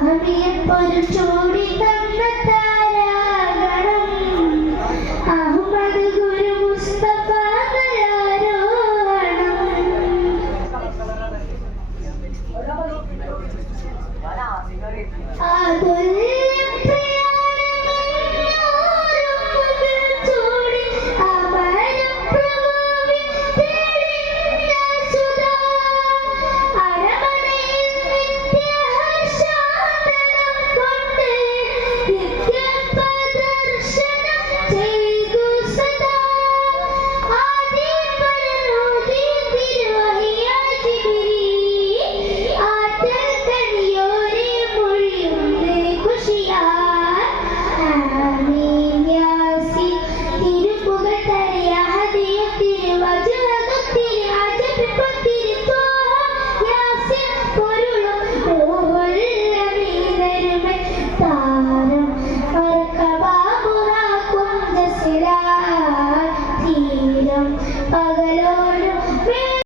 അവിയപ്പൊരു ചോടി തന്നത്താ